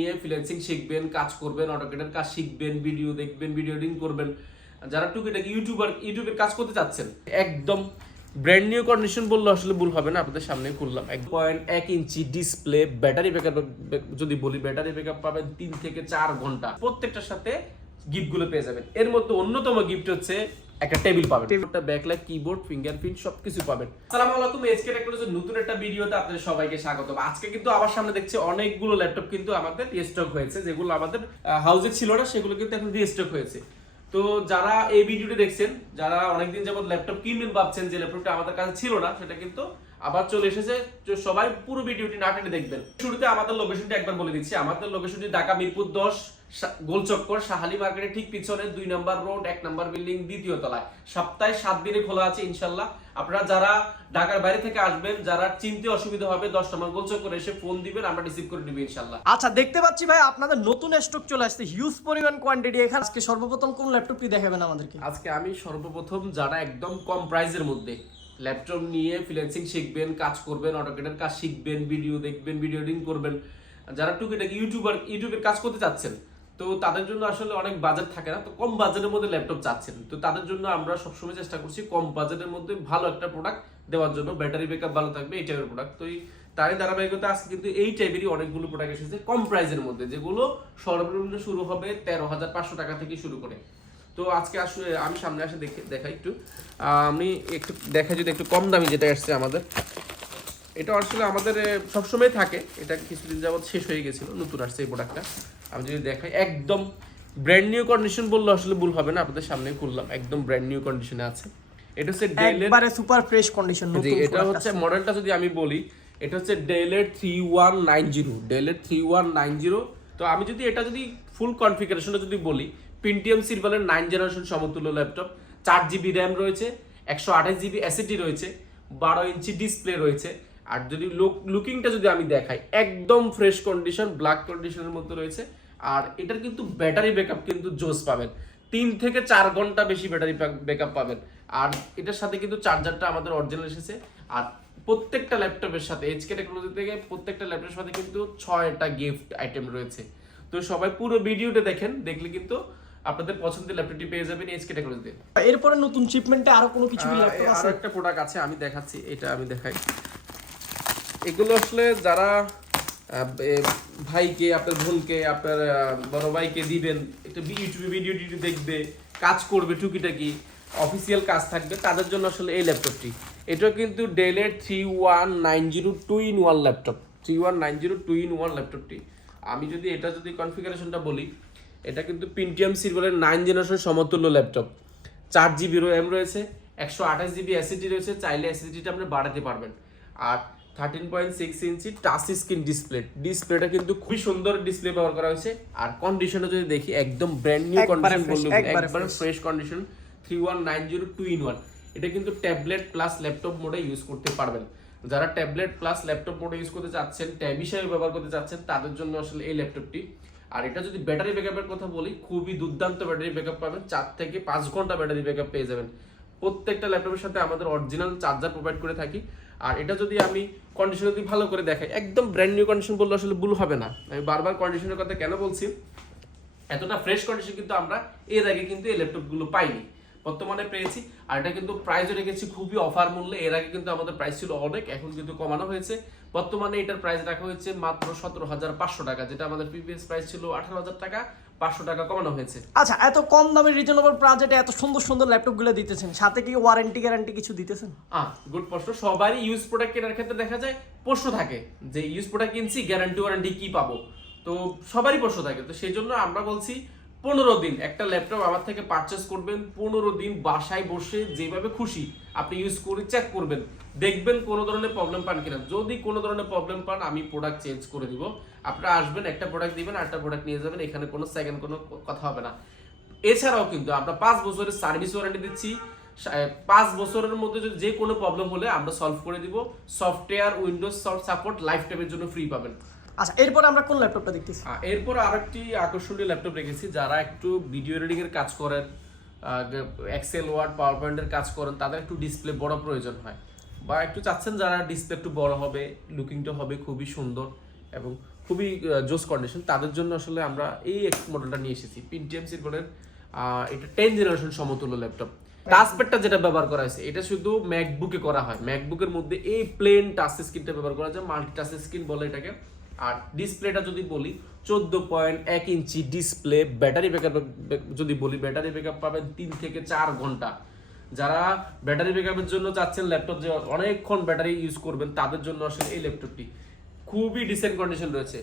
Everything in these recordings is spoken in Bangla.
নিয়ে ফ্রিল্যান্সিং শিখবেন, কাজ করবেন, অটোক্যাডের কাজ শিখবেন, ভিডিও দেখবেন, ভিডিও এডিটিং করবেন। যারা টুকিটাকি ইউটিউবের কাজ করতে চাচ্ছেন, একদম ব্র্যান্ড নিউ কন্ডিশন বললে আসলে ভুল হবে না, আপনাদের সামনে করলাম। 1.1 ইঞ্চি ডিসপ্লে, ব্যাটারি ব্যাকআপ যদি বলি, ব্যাটারি ব্যাকআপ পাবেন 3 থেকে 4 ঘন্টা। প্রত্যেকটার সাথে গিফটগুলো পেয়ে যাবেন। এর মধ্যে অন্যতম গিফট হচ্ছে একটা টেবিল পাবেন, টেবিলটা ব্যাকলাইট, কিবোর্ড, ফিঙ্গারপ্রিন্ট সবকিছু পাবেন। আসসালামু আলাইকুম, এসকে টেকনোলজির নতুন একটা ভিডিওতে আপনাদের সবাইকে স্বাগত। আজকে কিন্তু আমার সামনে দেখছি অনেকগুলো ল্যাপটপ কিন্তু আমাদের রিস্টক হয়েছে, যেগুলো আমাদের হাউসে ছিল না সেগুলো কিন্তু এখন রিস্টক হয়েছে। তো যারা এই ভিডিওটি দেখছেন, যারা অনেকদিন যাবত ল্যাপটপ কিনবেন ভাবছেন, যে ল্যাপটপটা আমাদের কাছে ছিল না, সেটা কিন্তু আবার চলে এসেছে। তো সবাই পুরো ভিডিওটি না টেনে দেখবেন। শুরুতে আমাদের লোকেশনটা একবার বলে দিচ্ছি। আমাদের লোকেশনটি ঢাকা মিরপুর 10 গোলচক্কর, শাহালি মার্কেটের ঠিক পিছনে 2 নম্বর রোড, 1 নম্বর বিল্ডিং, 2য় তলায়। সপ্তাহে 7 দিনে খোলা আছে ইনশাআল্লাহ। আপনারা যারা ঢাকার বাইরে থেকে আসবেন, যারা চিনতে অসুবিধা হবে, 10 নম্বর গোলচক্কর এসে ফোন দিবেন, আমরা রিসিভ করে নিব ইনশাআল্লাহ। আচ্ছা, দেখতে পাচ্ছি ভাই আপনাদের নতুন স্টক চলে আসছে, হিউজ পরিমাণ কোয়ান্টিটি। এখানে আজকে সর্বপ্রথম কোন ল্যাপটপটি দেখাবেন আমাদেরকে? আজকে আমি সর্বপ্রথম যারা একদম কম প্রাইসের মধ্যে ল্যাপটপ নিয়ে ফ্রিল্যান্সিং শিখবেন, কাজ করবেন, অটোক্যাডের কাজ শিখবেন, ভিডিও দেখবেন, ভিডিও এডিটিং করবেন, যারা টুকিটাকি ইউটিউবের কাজ করতে চাচ্ছেন, তো তাদের জন্য আসলে অনেক বাজেট থাকে না, তো কম বাজেটের মধ্যে ল্যাপটপ চাচ্ছেন, তো তাদের জন্য আমরা সবসময় চেষ্টা করছি কম বাজেটের মধ্যে ভালো একটা প্রোডাক্ট দেওয়ার জন্য। ব্যাটারি ব্যাকআপ ভালো থাকবে, এই টাইপের প্রোডাক্ট। তো তারই ধারাবাহিকতা আজকে কিন্তু এই টাইপেরই অনেকগুলো প্রোডাক্ট এসেছে কম প্রাইসের মধ্যে, যেগুলো সর্বনিম্ন শুরু হবে 13,500 টাকা থেকে শুরু করে। তো আজকে আসলে আমি সামনে আসে দেখাই একটু, আমি একটু দেখাই যদি একটু কম দামি যেটা আসছে আমাদের। এটা আসলে আমাদের সবসময় থাকে, এটা কিছুদিন যাবত শেষ হয়ে গেছিল, নতুন আসছে এই প্রোডাক্টটা। আমি যদি দেখাই, একদম ব্র্যান্ড নিউ কন্ডিশন বললে আসলে ভুল হবে না, আপনাদের সামনে করলাম, একদম ব্র্যান্ড নিউ কন্ডিশনে আছে। এটা হচ্ছে ডেলের একবারে সুপার ফ্রেশ কন্ডিশন নতুন। এটা হচ্ছে মডেলটা যদি আমি বলি, এটা হচ্ছে ডেলের 3190, ডেলের 3190। তো আমি যদি এটা যদি ফুল কনফিগারেশনটা যদি বলি, পেন্টিয়াম সিরিয়ালের 9 জেনারেশন সমতুল্য ল্যাপটপ, 4GB র্যাম রয়েছে, 128GB এসএসডি রয়েছে, 12 ইঞ্চি ডিসপ্লে রয়েছে। আর যদি লুকিংটা যদি আমি দেখাই, একদম ফ্রেশ কন্ডিশন, ব্ল্যাক কন্ডিশনের মধ্যে রয়েছে। আর এটার কিন্তু ব্যাটারি ব্যাকআপ কিন্তু জোস পাবেন, 3 থেকে 4 ঘন্টা বেশি ব্যাটারি ব্যাকআপ পাবেন। আর এটার সাথে কিন্তু চার্জারটা আমাদের অরিজিনাল এসেছে। আর প্রত্যেকটা ল্যাপটপের সাথে, এসকে টেকনোলজি থেকে প্রত্যেকটা ল্যাপটপের সাথে কিন্তু 6টা গিফট আইটেম রয়েছে। তো সবাই পুরো ভিডিওটা দেখেন, দেখলে কিন্তু আপনাদের পছন্দের ল্যাপটপটি পেয়ে যাবেন এসকে টেকনোলজিতে। এরপরে নতুন শিপমেন্টে আরো কোনো কিছু ল্যাপটপ আছে? আরো একটা প্রোডাক্ট আছে, আমি দেখাচ্ছি, এটা আমি দেখাই। এগুলো আসলে যারা ভাইকে, আপনার বোনকে, আপনার বড় ভাইকে দিবেন, একটা ইউটিউবে ভিডিও দেখবে, কাজ করবে, টুকিটাকি অফিসিয়াল কাজ থাকবে, তাদের জন্য আসলে এই ল্যাপটপটি। এটা কিন্তু ডেলের 3190 2-in-1 ল্যাপটপ, 3190 2-in-1 ল্যাপটপটি। আমি যদি এটা যদি কনফিগারেশনটা বলি, এটা কিন্তু পেন্টিয়াম সিরিয়ালের 9 জেনারেশন সমতুল্য ল্যাপটপ, 4GB র্যাম রয়েছে, 128GB এসএসডি রয়েছে, চাইলে এসএসডিটা আপনি বাড়াতে পারবেন। আর 13.6 ইঞ্চি টাচ স্ক্রিন ডিসপ্লেটা কিন্তু খুবই সুন্দর ডিসপ্লে ব্যবহার করা হয়েছে। আর কন্ডিশনটা যদি দেখি, একদম ব্র্যান্ড নিউ কন্ডিশন বললে একবারে ফ্রেশ কন্ডিশন। 3190 2-in-1, এটা কিন্তু ট্যাবলেট প্লাস ল্যাপটপ মোডে ইউজ করতে পারবেন। যারা ট্যাবলেট প্লাস ল্যাপটপ মোডে ইউজ করতে চাচ্ছেন, ট্যাব হিসেবে ব্যবহার করতে চাচ্ছেন, তাদের জন্য আসলে এই ল্যাপটপটি। আর এটা যদি ব্যাটারি ব্যাকআপের কথা বলি, খুবই দুর্দান্ত ব্যাটারি ব্যাকআপ পাবেন, 4 থেকে 5 ঘন্টা ব্যাটারি ব্যাকআপ পেয়ে যাবেন। প্রত্যেকটা ল্যাপটপের সাথে আমাদের অরিজিনাল চার্জার প্রোভাইড করে থাকি। আর এটা যদি আমি কন্ডিশন যদি ভালো করে দেখাই, একদম ব্র্যান্ড নিউ কন্ডিশন বললে আসলে ভুল হবে না। আমি বারবার কন্ডিশনের কথা কেন বলছি, এতটা ফ্রেশ কন্ডিশন কিন্তু আমরা এর আগে কিন্তু এই ল্যাপটপগুলো পাইনি, বর্তমানে পেয়েছি। আর এটা কিন্তু প্রাইসও রেখেছি খুবই অফার মূল্যে। এর আগে কিন্তু আমাদের প্রাইস ছিল অনেক, এখন কিন্তু কমানো হয়েছে। বর্তমানে এটার প্রাইস রাখা হয়েছে মাত্র 17,500 টাকা, যেটা আমাদের প্রিভিয়াস প্রাইস ছিল 18,000 টাকা, 500 টাকা কমানো হয়েছে। আচ্ছা, এত কম দামে রিজনেবল বাজেটে এত সুন্দর সুন্দর ল্যাপটপগুলো দিতেছেন, সাথে কি ওয়ারেন্টি গ্যারান্টি কিছু দিতেছেন? গুড প্রশ্ন। সবারই ইউজ প্রোডাক্ট কেনার ক্ষেত্রে দেখা যায় প্রশ্ন থাকে যে ইউজ প্রোডাক্ট কিনছি, গ্যারান্টি ওয়ারেন্টি কি পাবো, তো সবারই প্রশ্ন থাকে। তো সেই জন্য আমরা বলছি 15 দিন একটা ল্যাপটপ আমার থেকে পারচেস করবেন, 15 দিন বাসায় বসে যেভাবে খুশি আপনি ইউজ করে চেক করবেন, দেখবেন কোনো ধরনের প্রবলেম পান কিনা। যদি কোনো ধরনের প্রবলেম পান, আমি প্রোডাক্ট চেঞ্জ করে দিব। আপনারা আসবেন, একটা প্রোডাক্ট দিবেন, আরেকটা প্রোডাক্ট নিয়ে যাবেন, এখানে কোনো সেকেন্ড কোনো কথা হবে না। এছাড়াও কিন্তু আমরা 5 বছরের সার্ভিস ওয়ারেন্টি দিচ্ছি। 5 বছরের মধ্যে যদি যে কোনো প্রবলেম হলে আমরা সলভ করে দিব। সফটওয়্যার, উইন্ডোজ সাপোর্ট লাইফ টাইমের জন্য ফ্রি পাবেন। আচ্ছা, এরপর আমরা কোন ল্যাপটপটা দেখতেছি? এরপর আরেকটি আকর্ষণীয় ল্যাপটপ রেখেছি, যারা একটু ভিডিও এডিটিং এর কাজ করেন, এক্সেল, ওয়ার্ড, পাওয়ার পয়েন্টের কাজ করেন, তাদের একটু ডিসপ্লে বড় প্রয়োজন হয়, বা একটু চাচ্ছেন যারা ডিসপ্লে একটু বড় হবে, লুকিংটা হবে খুবই সুন্দর এবং খুবই জোস কন্ডিশন, তাদের জন্য আসলে আমরা এই মডেলটা নিয়ে এসেছি পেন্টিয়াম সিরিজের। এটা 10 জেনারেশন সমতুল্য ল্যাপটপ। টাচপ্যাডটা যেটা ব্যবহার করা হয়েছে এটা শুধু ম্যাকবুকে করা হয়, ম্যাকবুকের মধ্যে এই প্লেন টাচ স্ক্রিনটা ব্যবহার করা যায়, মাল্টি টাচ স্ক্রিন বলে এটাকে। আর ডিসপ্লেটা যদি বলি 14.1 ইঞ্চি ডিসপ্লে। ব্যাটারি ব্যাকআপ যদি বলি, ব্যাটারি ব্যাকআপ পাবেন 3 থেকে 4 ঘন্টা। যারা ব্যাটারি ব্যাকআপের জন্য চাচ্ছেন ল্যাপটপ যে অনেকক্ষণ ব্যাটারি ইউজ করবেন, তাদের জন্য আসলে এই ল্যাপটপটি খুবই ডিসেন্ট কন্ডিশন রয়েছে।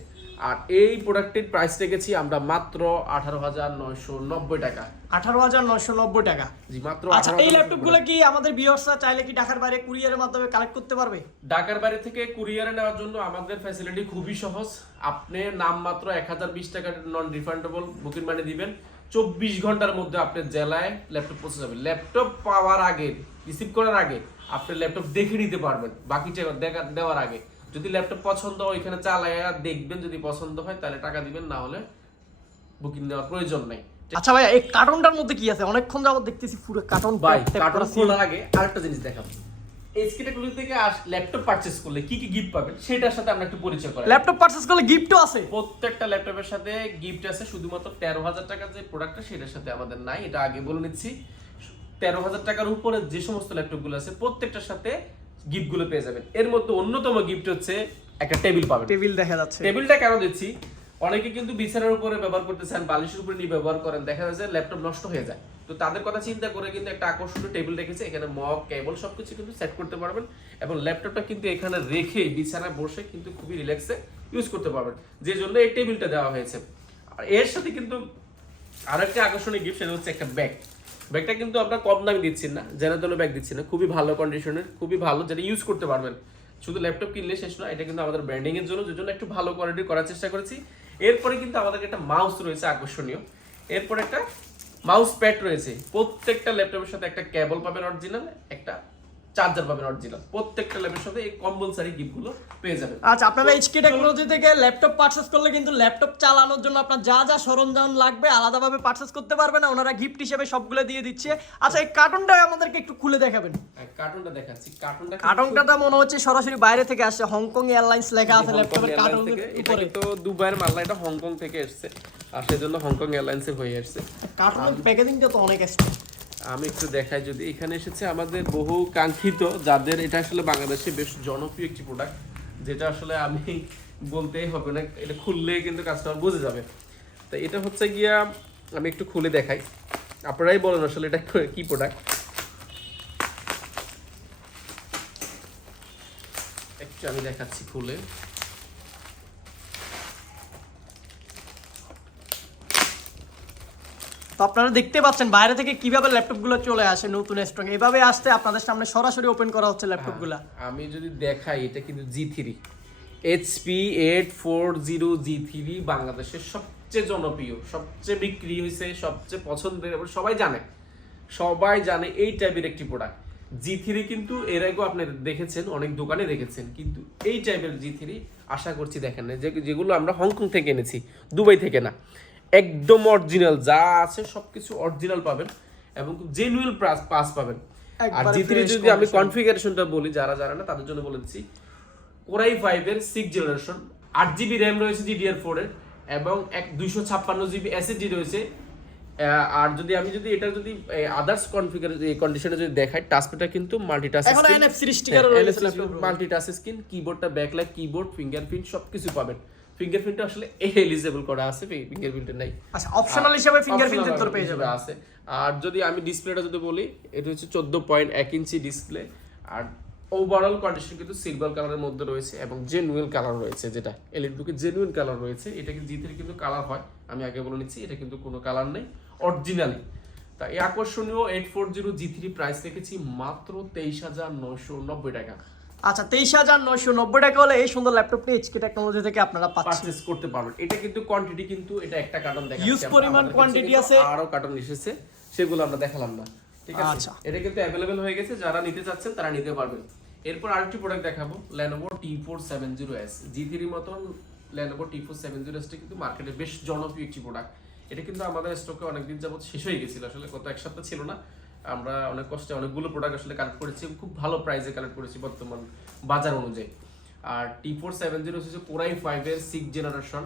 আর এই প্রোডাক্টের প্রাইস রেখেছি আমরা মাত্র 18,990 টাকা। 18,990 টাকা। জি, মাত্র। আচ্ছা, এই ল্যাপটপগুলো কি আমাদের ভিউয়ার্সরা চাইলে কি ঢাকার বাইরে কুরিয়ারের মাধ্যমে কালেক্ট করতে পারবে? ঢাকার বাইরে থেকে কুরিয়ারে নেওয়ার জন্য আমাদের ফ্যাসিলিটি খুবই সহজ। আপনি নাম মাত্র 1020 টাকা নন রিফান্ডেবল বুকিং মানি দিবেন, 24 ঘন্টার মধ্যে আপনার জেলায় ল্যাপটপ পৌঁছে যাবে। ল্যাপটপ পাওয়ার আগে, রিসিভ করার আগে আপনি ল্যাপটপ দেখে নিতে পারবেন বাকি দেওয়ার আগে। যদি ল্যাপটপ পছন্দ হয় ওইখানে চালায়া দেখবেন, যদি পছন্দ হয় তাহলে টাকা দিবেন, না হলে বুকিং নেওয়ার প্রয়োজন নাই। আচ্ছা ভাই, এই কার্টনটার মধ্যে কি আছে? অনেকক্ষণ যাবত দেখতেছি পুরো কার্টন। ভাই, কার্টন খোলার আগে আরেকটা জিনিস দেখাবো। এইচকে টেকনোলজি থেকে ল্যাপটপ পারচেজ করলে কি কি গিফট পাবেন সেটার সাথে আমরা একটু পরিচয় করাই। ল্যাপটপ পারচেজ করলে গিফটও আছে? প্রত্যেকটা ল্যাপটপের সাথে গিফট আছে, শুধুমাত্র 13,000 টাকার যে প্রোডাক্টটা সেটার সাথে আমাদের নাই, এটা আগে বলে নিচ্ছি। 13,000 টাকার উপরে যে সমস্ত ল্যাপটপগুলো আছে প্রত্যেকটার সাথে গিফটগুলো পেয়ে যাবেন। এর মধ্যে অন্যতম গিফট হচ্ছে একটা টেবিল পাবেন। টেবিল দেখা যাচ্ছে। টেবিলটা কেন দিচ্ছি, অনেকে কিন্তু বিছানার উপরে ব্যবহার করতেছেন, বালিশের উপরে নিয়ে ব্যবহার করেন, দেখা যাচ্ছে ল্যাপটপ নষ্ট হয়ে যায়। তো তাদের কথা চিন্তা করে কিন্তু একটা আকর্ষণীয় টেবিল রেখেছে, এখানে মগ, কেবল সবকিছু কিন্তু সেট করতে পারবেন এবং ল্যাপটপটা কিন্তু এখানে রেখে বিছানায় বসে কিন্তু খুবই রিল্যাক্সে ইউজ করতে পারবেন, যে জন্য এই টেবিলটা দেওয়া হয়েছে। আর এর সাথে কিন্তু আরেকটা আকর্ষণীয় গিফট, সেটা হচ্ছে একটা ব্যাগ। ব্যাগটা কিন্তু আমরা কম দামে দিচ্ছি না, জেনারেল ব্যাগ দিচ্ছি না, খুবই ভালো কন্ডিশনের, খুবই ভালো, যেটা ইউজ করতে পারবেন। শুধু ল্যাপটপ কিনলে শেষ নয়, এটা কিন্তু আমাদের ব্র্যান্ডিং এর জন্য, যে জন্য একটু ভালো কোয়ালিটি করার চেষ্টা করেছি। এরপরে কিন্তু আমাদের একটা মাউস রয়েছে আকর্ষণীয়, এরপরে একটা মাউস প্যাড রয়েছে। প্রত্যেকটা ল্যাপটপের সাথে একটা কেবল পাবেন অরিজিনাল, একটা চার্জার পাবেন অরিজিনাল। প্রত্যেকটা ল্যাপটপের সাথে এই কম্পালসারি গিফটগুলো পেয়ে যাবেন। আচ্ছা, আপনারা এইচকে টেকনোলজি থেকে ল্যাপটপ পারচেজ করলে কিন্তু ল্যাপটপ চালানোর জন্য আপনার যা যা সরঞ্জাম লাগবে আলাদাভাবে পারচেজ করতে পারবেন না, ওনারা গিফট হিসেবে সবগুলো দিয়ে দিচ্ছে। আচ্ছা, এই কার্টুনটা আমাদেরকে একটু খুলে দেখাবেন। কার্টুনটা দেখাচ্ছি। কার্টুনটা মনে হচ্ছে সরাসরি বাইরে থেকে আসছে, হংকং এয়ারলাইন্স লেখা আছে ল্যাপটপের কার্টুনের উপরে। তো দুবাইয়ের মাল না, এটা হংকং থেকে এসেছে, আর সেজন্য হংকং এয়ারলাইন্সের হয়ে আসছে। কার্টুনের প্যাকেজিংটা তো অনেক স্পেশাল। আমি একটু দেখাই, যদি এখানে এসেছে আমাদের বহু কাঙ্ক্ষিত, যাদের এটা আসলে বাংলাদেশে বেশ জনপ্রিয় একটি প্রোডাক্ট, যেটা আসলে আমি বলতেই হবে না, এটা খুললে কিন্তু কাস্টমার বুঝে যাবে। তো এটা হচ্ছে গিয়া, আমি একটু খুলে দেখাই, আপনারাই বলেন আসলে এটা কি প্রোডাক্ট। একটু আমি দেখাচ্ছি খুলে। তো আপনারা দেখতে পাচ্ছেন বাইরে থেকে কিভাবে ল্যাপটপগুলো চলে আসে নতুন স্টক, এভাবে আসতে আপনাদের সামনে সরাসরি ওপেন করা হচ্ছে ল্যাপটপগুলো। আমি যদি দেখাই, এটা কিন্তু G3 HP 840 G3 বাংলাদেশের সবচেয়ে জনপ্রিয়, সবচেয়ে বিক্রি হয়েছে, সবচেয়ে পছন্দের, এবং সবাই জানে এই টাইপের একটি প্রোডাক্ট। G3 কিন্তু এর আগেও আপনি দেখেছেন, অনেক দোকানে দেখেছেন, কিন্তু এই টাইপের G3 আশা করছি দেখেন না, যেগুলো আমরা হংকং থেকে এনেছি, দুবাই থেকে না। একদম অরিজিনাল, যা আছে সবকিছু অরিজিনাল পাবেন এবং জেনুইন পাস পাবেন। আর G3 যদি আমি কনফিগারেশনটা বলি, যারা জানে না তাদের জন্য বলে দিচ্ছি, Core i5 এর 6 জেনারেশন, 8GB RAM রয়েছে DDR4 এর, এবং 256GB SSD রয়েছে। আর আমি যদি এটা যদি আদার্স কন্ডিশনে যদি দেখাই, টাচপ্যাডটা কিন্তু মাল্টিটাচ এখন NFC স্টিকারও রয়েছে ল্যাপটপে, মাল্টিটাচ স্ক্রিন, কিবোর্ডটা ব্যাকলাইট কিবোর্ড, ফিঙ্গারপ্রিন্ট সবকিছু পাবেন। ফিঙ্গারপ্রিন্টটা আসলে এলিজিবল করা আছে, ফিঙ্গারপ্রিন্ট নাই। আচ্ছা, অপশনাল হিসেবে ফিঙ্গারপ্রিন্ট সেন্সর পেয়ে যাবেন আছে। আর যদি আমি ডিসপ্লেটা যদি বলি, এটা হচ্ছে 14.1 ইঞ্চি ডিসপ্লে, আর ওভারঅল কন্ডিশন কিন্তু সিলভার কালারের মধ্যে রয়েছে এবং জেনুইন কালার রয়েছে, যেটা এলইডি বুকে জেনুইন কালার রয়েছে। এটা কিন্তু G3 কিন্তু কালার হয়, আমি আগে বলে নিচ্ছি, এটা কিন্তু কোনো কালার নেই, অরিজিনালি। তা এই আকর্ষণীয় 840 G3 প্রাইস রেখেছি মাত্র 23,990 টাকা। আচ্ছা, 23,990 টাকা হলে এই সুন্দর ল্যাপটপটি এইচকে টেকনোলজি থেকে আপনারা পারচেজ করতে পারবেন। এটা কিন্তু কোয়ান্টিটি কিন্তু এটা একটা কার্টন দেখাচ্ছি, ইউজ পরিমাণ কোয়ান্টিটি আছে, আরো কার্টন এসেছে, সেগুলো আমরা দেখালাম না, ঠিক আছে? আচ্ছা, এটা কিন্তু अवेलेबल হয়ে গেছে, যারা নিতে চাচ্ছেন তারা নিতে পারবেন। এরপর আরেকটি প্রোডাক্ট দেখাবো, lenovo T470S। G3 মতন lenovo T470S টা কিন্তু মার্কেটে বেশ জনপ্রিয় একটি প্রোডাক্ট। এটা কিন্তু আমাদের স্টকে অনেকদিন যাবত শেষ হয়ে গেছিল, আসলে গত এক সপ্তাহ ছিল না। আমরা অনেক কষ্টে অনেকগুলো প্রোডাক্ট আসলে কালেক্ট করেছি, খুব ভালো প্রাইসে কালেক্ট করেছি বর্তমান বাজার অনুযায়ী। আর T470 হচ্ছে কোরাই 5 এর 6 জেনারেশন,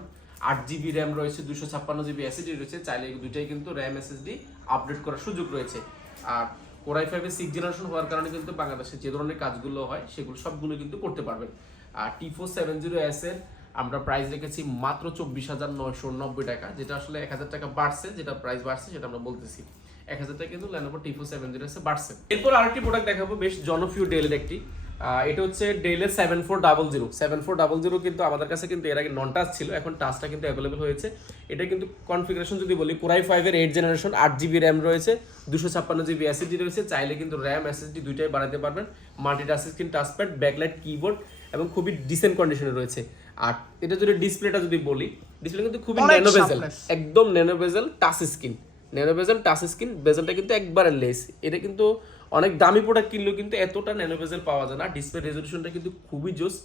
8GB র্যাম রয়েছে, 256GB SSD রয়েছে, চাইলে এই দুইটাই কিন্তু র্যাম SSD আপডেট করার সুযোগ রয়েছে। আর কোরাই 5 এর 6 জেনারেশন হওয়ার কারণে কিন্তু বাংলাদেশে যে ধরনের কাজগুলো হয় সেগুলো সবগুলো কিন্তু করতে পারবেন। আর T470S এর আমরা প্রাইস রেখেছি মাত্র 24,990 টাকা, যেটা আসলে 1000 টাকা বাড়ছে, যেটা প্রাইস বাড়ছে সেটা আমরা বলতেছি 1000 টাকা কিন্তু Lenovo T470S এ বাড়ছে। এরপর আরেকটি প্রোডাক্ট দেখাবো, বেশ জনপ্রিয় ডেলের একটি, এটা হচ্ছে ডেলের 7400 কিন্তু আমাদের কাছে কিন্তু এর আগে নন টাচ ছিল, এখন টাচটা কিন্তু অ্যাভেলেবল হয়েছে। এটা কিন্তু কনফিগারেশন যদি বলি, কোরাই 5 এর 8 জেনারেশন, 8GB র্যাম রয়েছে, 256GB SSD রয়েছে, চাইলে কিন্তু র্যাম SSD দুইটাই বাড়াতে পারবেন। Multi touch screen, touchpad, backlight, keyboard এবং খুবই ডিসেন্ট কন্ডিশনে রয়েছে। আর এটা যদি ডিসপ্লেটা যদি বলি, ডিসপ্লে কিন্তু খুবই ন্যানো বেজেল, একদম nano bezel touch screen, nano bezel touch screen, বেজেলটা কিন্তু একবারে লেস। এটা কিন্তু অনেক দামি প্রোডাক্ট কিনলেও কিন্তু এতটা ন্যানো বেজেল পাওয়া যায় না। ডিসপ্লে রেজলিউশনটা কিন্তু খুবই জোস,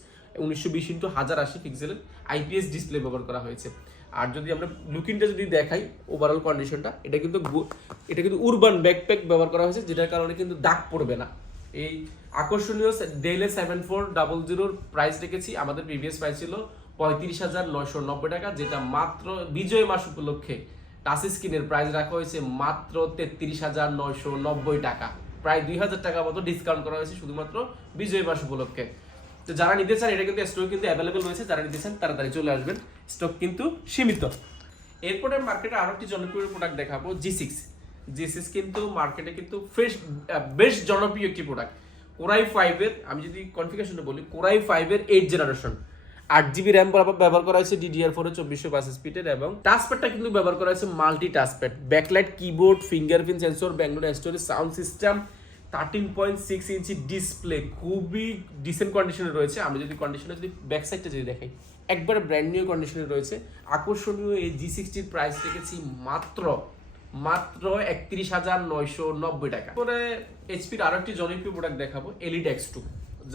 1920x1080 পিক্সেলের IPS ডিসপ্লে ব্যবহার করা হয়েছে। আর যদি আমরা লুকিংটা যদি দেখাই, ওভারঅল কন্ডিশনটা, এটা কিন্তু উরবান ব্যাকপ্যাক ব্যবহার করা হয়েছে, যেটার কারণে কিন্তু দাগ পড়বে না। এই আকর্ষণীয় ডেল 7400 প্রাইস রেখেছি, আমাদের প্রিভিয়াস প্রাইস ছিল 35,990 টাকা, যেটা মাত্র বিজয় মাস উপলক্ষে টাচ স্ক্রিনের প্রাইস রাখা হয়েছে মাত্র 33,990 টাকা, প্রায় 2000 টাকা মতো ডিসকাউন্ট করা হয়েছে শুধুমাত্র বিজয় মাস উপলক্ষে। তো যারা নিতে চান, এটা কিন্তু স্টক কিন্তু অ্যাভেলেবল রয়েছে, যারা নিতে চান তাড়াতাড়ি চলে আসবেন, স্টক কিন্তু সীমিত। এরপরে মার্কেটে আরো একটি জনপ্রিয় প্রোডাক্ট দেখাবো, G6 কিন্তু মার্কেটে কিন্তু বেশ জনপ্রিয় একটি প্রোডাক্ট। কোরাই 5 এর, আমি যদি কনফিগারেশনটা বলি, কোরাই 5 এর 8 জেনারেশন, 8GB র্যাম ব্যবহার করা হয়েছে, DDR4 এর 2400 স্পিডের, এবং টাচপ্যাডটা কিন্তু ব্যবহার করা হয়েছে multi touchpad, backlight, keyboard, fingerprint sensor, Bangalore storage, sound system, 13.6 inch display, খুবই ডিসেন্ট কন্ডিশনে রয়েছে। আমি যদি কন্ডিশনে যদি ব্যাক সাইডটা যদি দেখাই, একবারে ব্র্যান্ড নিউ কন্ডিশনে রয়েছে। আকর্ষণীয় এই G60 প্রাইস রেখেছি মাত্র 31,990 টাকা। পরে এইচপির আরো একটি জনপ্রিয় প্রোডাক্ট দেখাবো, এলিট X2।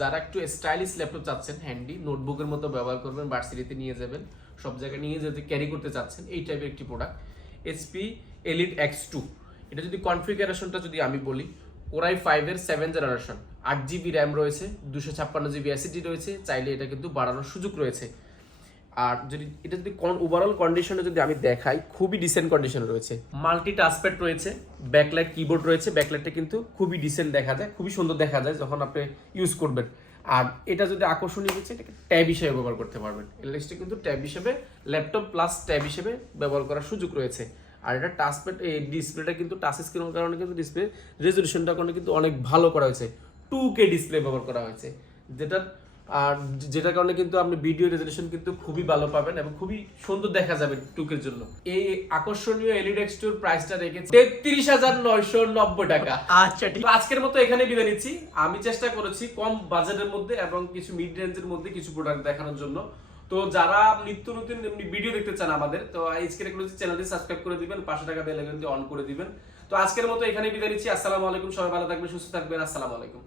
যারা একটু স্টাইলিশ ল্যাপটপ চাচ্ছেন, হ্যান্ডি নোটবুকের মতো ব্যবহার করবেন, ভার্সিটিতে নিয়ে যাবেন, সব জায়গায় নিয়ে যেতে ক্যারি করতে চাচ্ছেন, এই টাইপের একটি প্রোডাক্ট এইচপি এলিট X2। এটা যদি কনফিগারেশনটা যদি আমি বলি, কোরাই 5 এর 7 জেনারেশন, 8GB র্যাম রয়েছে, 256GB SSD রয়েছে, চাইলে এটা কিন্তু বাড়ানোর সুযোগ রয়েছে। আর যদি এটা যদি ওভারঅল কন্ডিশনে যদি আমি দেখাই, খুবই ডিসেন্ট কন্ডিশনে রয়েছে, মাল্টি টাচপ্যাড রয়েছে, ব্যাকলাইট, কিবোর্ড রয়েছে, ব্যাকলাইটটা কিন্তু খুবই ডিসেন্ট দেখা যায়, খুবই সুন্দর দেখা যায় যখন আপনি ইউজ করবেন। আর এটা যদি আকর্ষণীয় হচ্ছে, এটাকে ট্যাব হিসেবে ব্যবহার করতে পারবেন, এলএসটা কিন্তু ট্যাব হিসেবে, ল্যাপটপ প্লাস ট্যাব হিসেবে ব্যবহার করার সুযোগ রয়েছে। আর এটা টাচপ্যাড, এই ডিসপ্লেটা কিন্তু টাচ স্ক্রিনের কারণে কিন্তু ডিসপ্লে রেজলিউশনটা কিন্তু অনেক ভালো করা হয়েছে, 2K ডিসপ্লে ব্যবহার করা হয়েছে, যেটার কারণে কিন্তু আপনি ভিডিও রেজলিউশন কিন্তু খুবই ভালো পাবেন এবং খুবই সুন্দর দেখা যাবে 2K এর জন্য। এই আকর্ষণীয় এলইডি X2 এর প্রাইসটা রেখেছি 33,990 টাকা। আচ্ছা ঠিক, তো আজকের মতো এখানে বিদায় নিচ্ছি। আমি চেষ্টা করেছি কম বাজেটের মধ্যে এবং কিছু মিড রেঞ্জের মধ্যে কিছু প্রোডাক্ট দেখানোর জন্য। তো যারা নিত্য নতুন ভিডিও দেখতে চান আমাদের, তো আজকের চ্যানেলটি সাবস্ক্রাইব করে দিবেন, পাশে টাকা বেল আইকনটি অন করে দিবেন। তো আজকের মতো এখানে বিদায় নিচ্ছি। আসসালামু আলাইকুম, সবাই ভালো থাকবেন, সুস্থ থাকবেন। আসসালামু আলাইকুম।